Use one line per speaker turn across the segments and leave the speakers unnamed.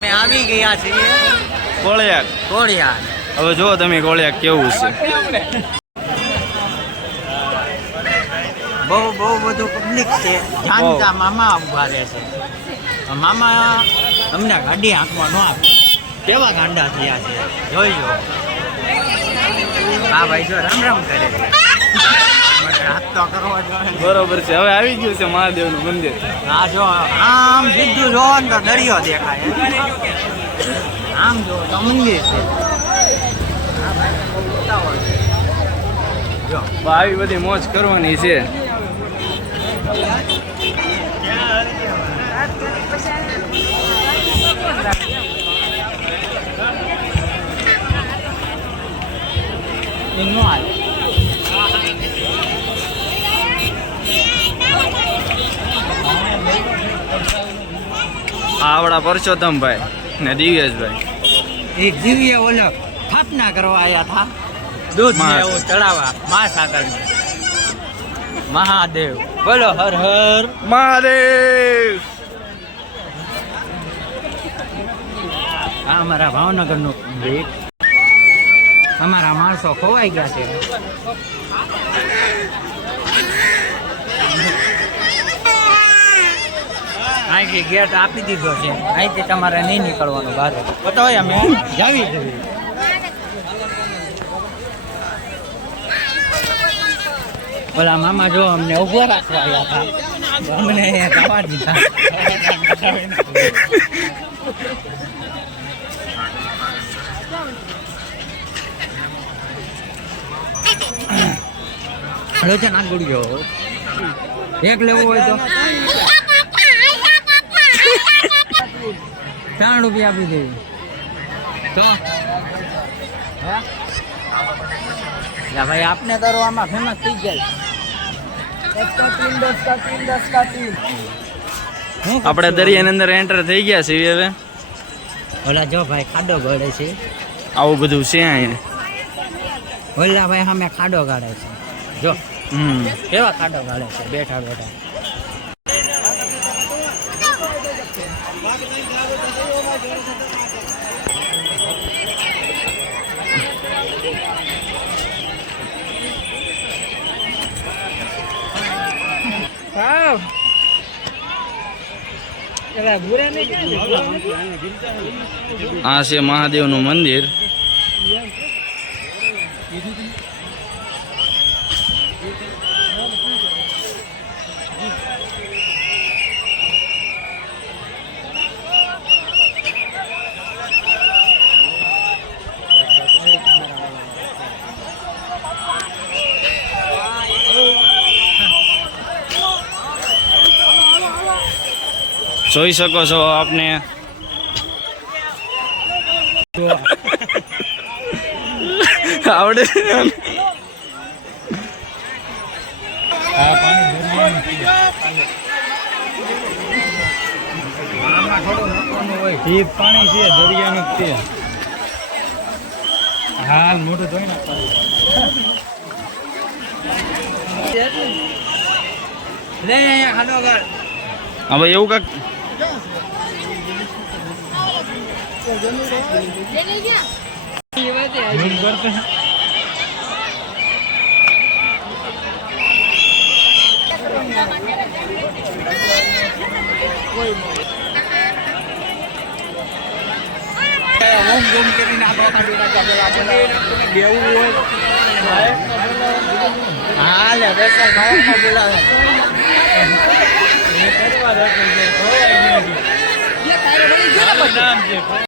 અમે આવી ગયા છીએ
કોળિયાક
કોળિયાક
હવે જો તમે કોળિયાક કેવું છે.
બહુ બહુ બધું પબ્લિક છે. જાણતા મામા ઊભા રહે છે. મામા અમને ગાડી હાંકવા ન આપે. કેવા ગાંડા થયા છે? જોઈજો હા ભાઈ જો રામ રામ કરે છે અમારે હાથ તો કરવા જોઈએ
બરોબર છે. હવે આવી ગયું છે મહાદેવનું મંદિર.
આ જો આમ સીધું જો તો દરિયો દેખાય આમ જો તો મંદિર છે.
આવી બધી મોજ કરવાની છે.
નો હાલે.
આ આપણા પરસોત્તમભાઈ ને દિવ્યેશભાઈ.
એ દિવ્ય ઓલો સ્થાપના કરવા આવ્યા હતા દૂધ. ચડાવવા મા સાગર મહાદેવ. બોલો હર હર.
મહાદેવ!
આ અમારા ભાવનગરનું ભેટ અમારા માણસો ખોવાઈ ગયા છે. અહીંથી ગેટ આપી દીધો છે. અહીંથી તમારે નહીં નીકળવાનું બહાર તો અમે જાવી. ઓલા મામા જો અમને ઊભો રાખવા આવ્યા હતા. અમને અહીંયા જવા દીધા. હલો છે ના ગુડિયો એક લેવું હોય તો. ત્રણ રૂપિયા આપી દેવી. તો? ભાઈ આપને કરો આમાં ફેમસ થઈ જાય.
આપણે દરિયાની અંદર એન્ટર થઈ ગયા છીએ હવે.
ઓલા જો ભાઈ ખાડો ગળે છે.
આવું બધું છે અહીંયા.
ઓલા ભાઈ અમે ખાડો ગાળે છે. જો.
હમ.
કેવા ખાડો ગાળે છે? બેઠા બેઠા.
આ છે મહાદેવનું મંદિર. જોઈ શકો છો આપને. આવડે.
પાણી છે દરિયાનું છે. મોટું અહીંયા ખાડો કર
હવે એવું કાક
ઓમ ગોમ કરીને હોય હા લે બોલાવે નામ છે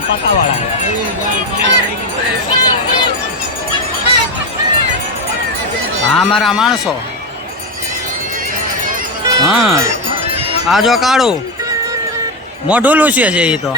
ટપાકા વાળા હા મારા માણસો. હા આ જો કાળું. મોઢું લૂછે છે એ તો.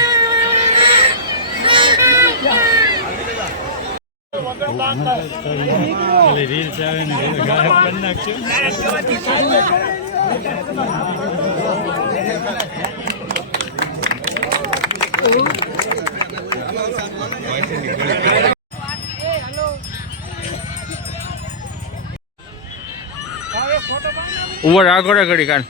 ઉપર રાખો ઘડી કાન.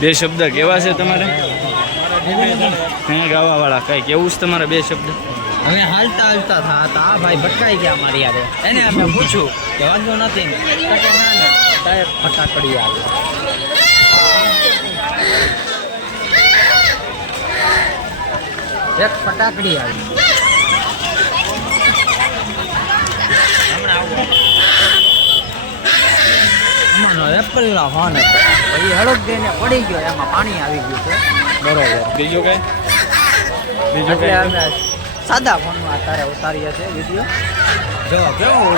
બે શબ્દ કેવા છે તમારે? હે ગાવા વાળા કઈ કેવું છે તમારા બે શબ્દ?
હવે હાલતા હાલતા થા હતા ભાઈ ભટકાઈ ગયા મારી યારે એને અમે પૂછ્યું કે વાંધો નથી ફટાકડી આવે. એક ફટાકડી આવી હમણાં આવું. હમણાંનો એપ્રિલનો ફોન હતો એ હળદ દઈને પડી ગયો એમાં પાણી આવી ગયું છે. બરોબર.
બીજું કઈ? બીજું કઈ?
અમે સાદા ફોનમાં અત્યારે ઉતારીએ છીએ વીડિયો. જો કેવું